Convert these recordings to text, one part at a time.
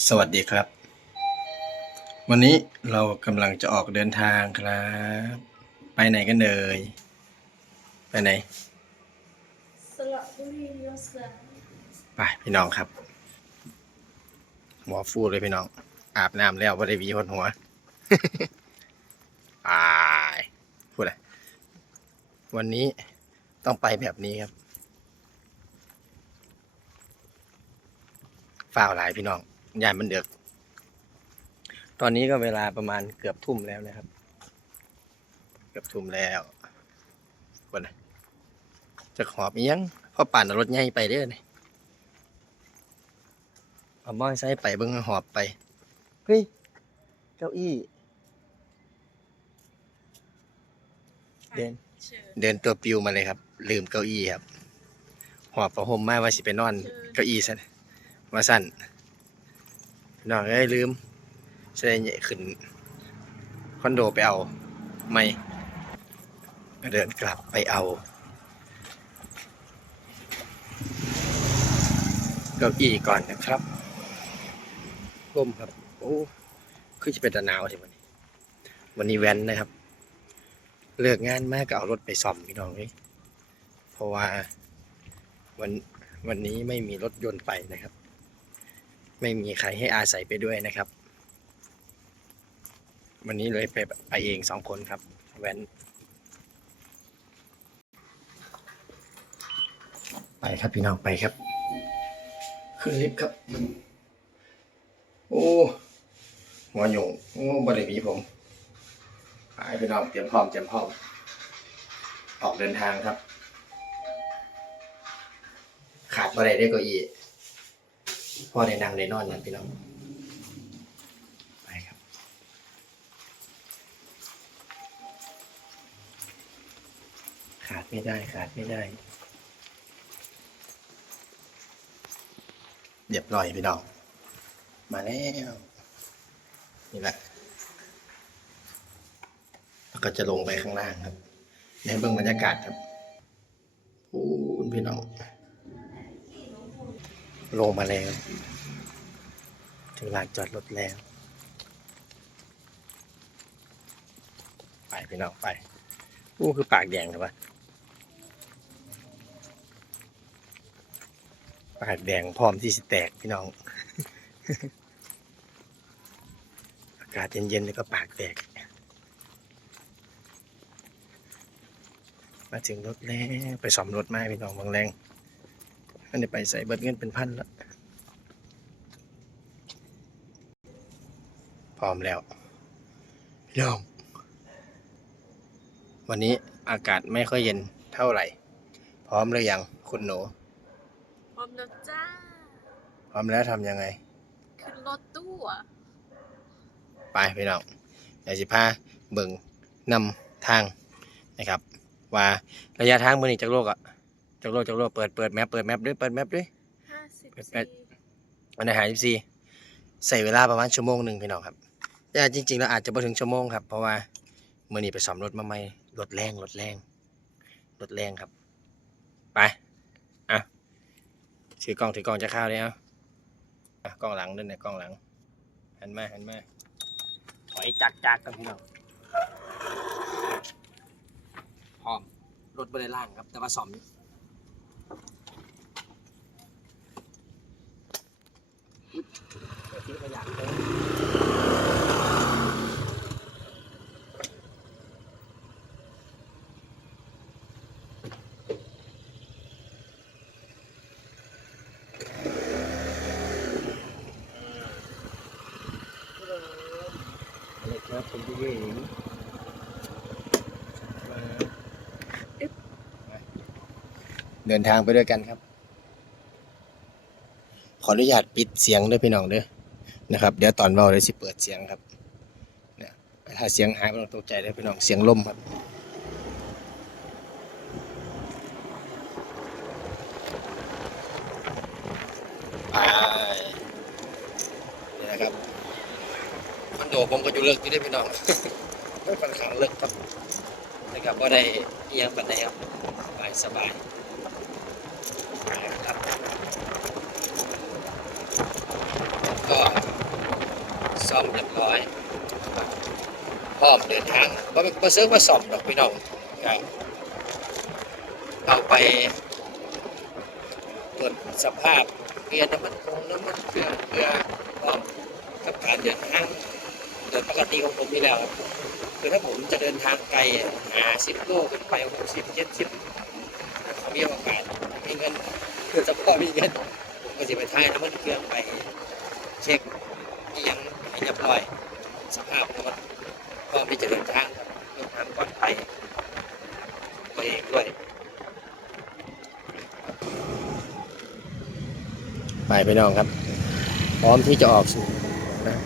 สวัสดีครับ วันนี้เรากำลังจะออกเดินทางครับ ไปไหนกันเอ่ยไปไหนสระบุรีเลี้ยวซ้ายไปพี่น้องครับ หัวฟูเลยพี่น้อง อาบน้ำแล้วไ่ได้หวีหดหัวไปพูดอะไรวันนี้ต้องไปแบบนี้ครับฝ้าวหลายพี่น้อง ยายมันเดือก ตอนนี้ก็เวลาประมาณเกือบทุ่มแล้วนะครับ เกือบทุ่มแล้วพูดอะไรจะขอบอียังเพราะปั่นรถใหญ่ไปเด้อเนี่ยเอามอไซค์ไปเบิ่งหอบไป เฮ้ย เก้าอี้ เดิน เดินตัวปิวมาเลยครับ ลืมเก้าอี้ครับ หอบประหมมาว่าสิไปนอน เก้าอี้ซะว่าสั่น น้องเอ้ยลืมแสดงใหญ่ขึ้น คอนโดไปเอาไม่เดินกลับไปเอา เก้าอี้ก่อนนะครับร่มครับ โอ้คือจะเป็นตะหนาวทีวันนี้วันนี้แว้นนะครับ เลิกงานมากก็เอารถไปซ่อมพี่น้องเลยเพราะว่าวันวันนี้ไม่มีรถยนต์ไปนะครับ ไม่มีใครให้อาศัยไปด้วยนะครับ วันนี้เลยไปไปเองสองคนครับ แว้น ไปครับพี่น้องไปครับ ขึ้นลิฟต์ครับ โอ้หัวโยงโอ้บริบีผมไปพี่น้องเตรียมพร้อมเตรียมพร้อม ออกเดินทางครับ ขาดบ่ได้ได้ก็อี พ่อได้นั่งได้นอนนะพี่น้องไปครับ ขาดไม่ได้ขาดไม่ได้เรียบร้อยพี่น้องมาแล้วนี่แหละแล้วก็จะลงไปข้างล่างครับในเบื้องบรรยากาศครับโอ้พี่น้อง ลงมาแล้ว ถึงลานจอดรถแล้ว ไปพี่น้องไปโอ้คือปากแดงเลยวะปากแดงพร้อมที่จะแตกพี่น้อง อากาศเย็นๆแล้วก็ปากแตก มาถึงรถแล้วไปสอมรถมาพี่น้องบางแรง อันนี้ไปใส่เบิดเงินเป็นพันแล้วพร้อมแล้วพี่น้อง วันนี้อากาศไม่ค่อยเย็นเท่าไหร่ พร้อมหรือยังคุณหนู พร้อมแล้วจ้า พร้อมแล้วทำยังไง ขึ้นรถตู้อะไปพี่น้องเดี๋ยวสิพาเบิ่งนำทางนะครับ ว่าระยะทางมือนี้จากโลกอะ จากโลกจากโลกเปิดเปิดแมปเปิดแมปด้วยเปิดแมปด้วย ห้าสิบแปสี่ดอันนี้หาสิบสี่ใส่เวลาประมาณชั่วโมงหนึ่งพี่น้องครับ แต่จริงๆแล้วอาจจะไ่ถึงชั่วโมงครับเพราะว่ามือนี้ไปสอมรถมาใหม่รถแรงรถแรงรถแรงครับ ไปอะถือกล้องถือกล้องจะเข้าวเลยเอาอะกล้องหลังด้วยเนี่ยกล้องหลังหันมาหันมาถอยจักจักกันพี่น้องพร้อมรถบริล่างครับ แต่ว่าสอมอยู่ เดี๋ยว ทิ้งขยะเลยอะไรครับคุณผู้หญิงเดินทางไปด้วยกันครับ ขออนุญาตปิดเสียงด้วยพี่น้องเด้อ นะครับ เดี๋ยวตอนเราเลยสิเปิดเสียงครับเนี่ยถ้าเสียงหายไม่ต้องตกใจเลยพี่น้องเสียงล่มครับไปนี่นะครับคอนโดผมก็อยู่เลิกอยู่ได้พี่น้องไม่ค่อนข้างเลิกครับนะครับว่าได้ยังปันใดครับสบายสบายครับก็ ซ่อมเรียบร้อยพร้อมเดินทางบ่บ่ซื้อมาซ่อมดอกพี่น้องครับเอาไปตรวจสภาพเกียร์น้ำมันคงน้ำมันเครื่องเพื่อพร้อมกับการเดินทางโดยปกติของผมนี่แล้วคือถ้าผมจะเดินทางไกลหาสิบโลขึ้นไปหกสิบเจ็ดสิบเขามีโอกาสมีเงินคือจะพอมีเงินผมก็จะไปทายน้ำมันเครื่องไป เช็คอิหยังให้ เรียบร้อย สภาพรถพร้อมที่จะเดินทางครับเดินทางปลอดภัยตัวเองด้วย ไปไปน้องครับ พร้อมที่จะออกสู่นะ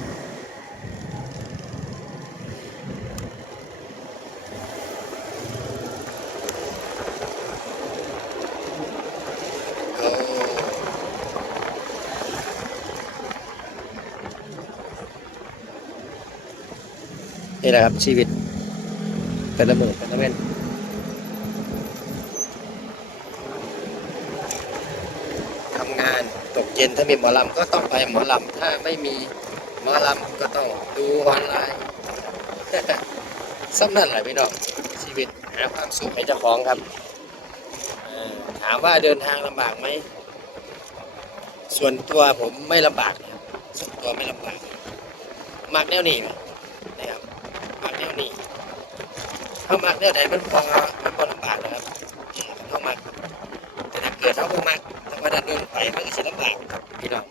เอา นี่แหละครับชีวิตแต่ละมือแต่ละเว้นทำงานตกเย็นถ้ามีหมอลำก็ต้องไปหมอลำถ้าไม่มีหมอลำก็ต้องดูออนไลน์สำนั่นแหละพี่น้องชีวิตหาความสุขให้เจ้าของครับถามว่าเดินทางลำบากไหม ส่วนตัวผมไม่ลำบากครับส่วนตัวไม่ลำบาก มักแนวนี้ไหมนะครับมัก แนวนี้เข้ามักแนวไหนมันพอมันพอลำบากนะครับเข้ามาแต่ถ้าเกิดเขาบ่มักถ้าว่าดันเดินไปมันก็จะลำบากครับพี่น้อง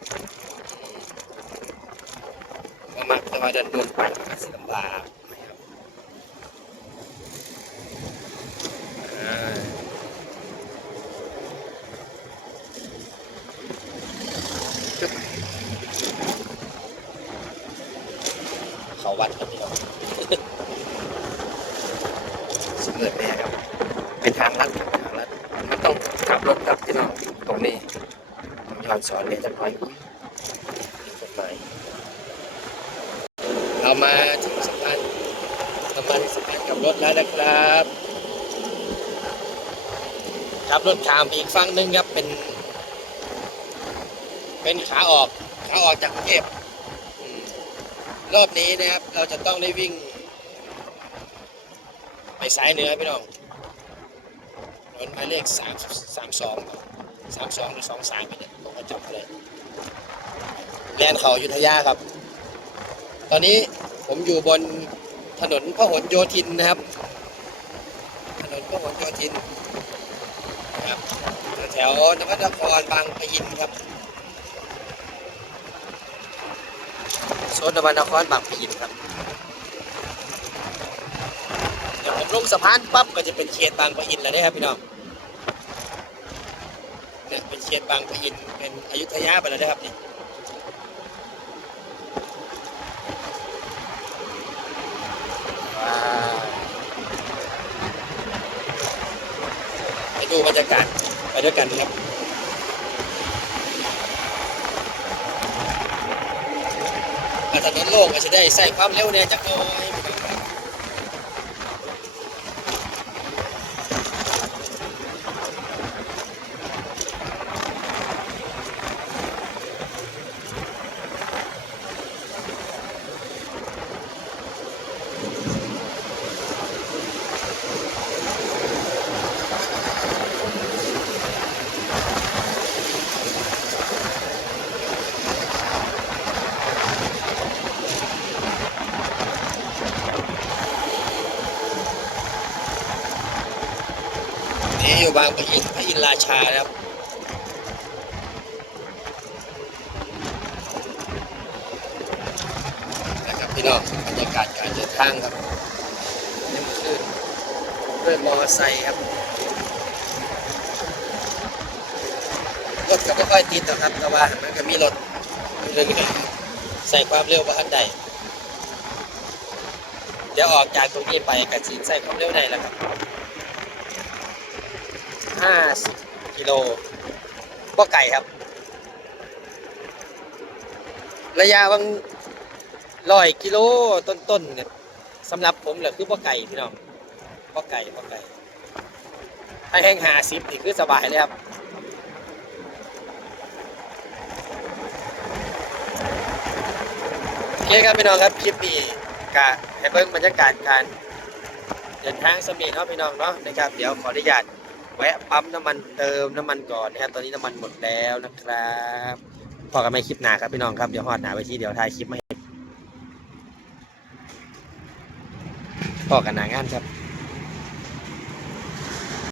บ่มักแต่ว่าดันเดินไปมันก็จะลำบากนะครับอ่าเขาวัดครับพี่น้อง สำเร็จแน่ครับ เป็นทางลัดครับทางลัดมันต้องขับ รถครับพี่น้องตรงนี้ย้อนสอนเลยจะคอยอุ้ยมีกฎหมายเรามาถึงสะพานเรามาถึงสะพานกับรถแล้วนะครับขับรถขามอีกฝั่งหนึ่งครับเป็น เป็นขาออกขาออกจากกรุงเทพรอบนี้นะครับเราจะต้องได้วิ่ง ไปซ้ายเหนือพี่น้อง ถนนหมายเลขสามสามสองสามสองหรือสองสามเนี่ยผมก็จำเลยแลนเขายุธยาครับ ตอนนี้ผมอยู่บนถนนพหลโยธินนะครับ ถนนพหลโยธินครับแถวนวัตนครบางปะอินครับโซนนวัตนครบางปะอินครับเดี๋ยวผมลงสะพานปั๊บก็จะเป็นเขตบางปะอินแล้วนะครับพี่น้อง เขตบางปะอินเป็นอยุธยาไปแล้วนะครับนี่ว้าไปดูบรรยากาศไปด้วยกันครับถ้าถนนโล่งก็จะได้ใส่ความเร็วเนี่ยจักหน่อย พี่น้องครับางปะอินพระอินทร์ราชานะครับนะครับพี่น้องบรรยากาศการเดินทางครับนี่มขึ้นด้วยมอเตอร์ไซค์ครับรถก็ไม่ค่อยติดหรอกครับแต่ว่ามันก็มีรถเรื่อยๆใส่ความเร็วว่าอันใดเดี๋ยวออกจากตรงนี้ไปกับสีใส่ความเร็วใดแล้วครับ ห้าสิบกิโลก็ไก่ครับ ระยะวังร้อยกิโลต้นๆเนี่ยสำหรับผมเหลือคือพ่อไก่พี่น้องพ่อไก่พ่อไก่ถ้าแห้งหาสิบนี่คือสบายเลยครับเคครับพี่น้องครับคลิปนี้กะให้เบิ่งบรรยากาศการเดินทางสมีเนาะพี่น้องเนาะนะครับ เดี๋ยวขออนุญาต แวะปั๊มน้ำมันเติมน้ำมันก่อนนะครับตอนนี้น้ำมันหมดแล้วนะครับพอกันไม่คลิปหนาครับพี่น้องครับเดี๋ยวหอดหนาไว้ที่เดี๋ยวถ่ายคลิปมาให้พอกันหนางานครับ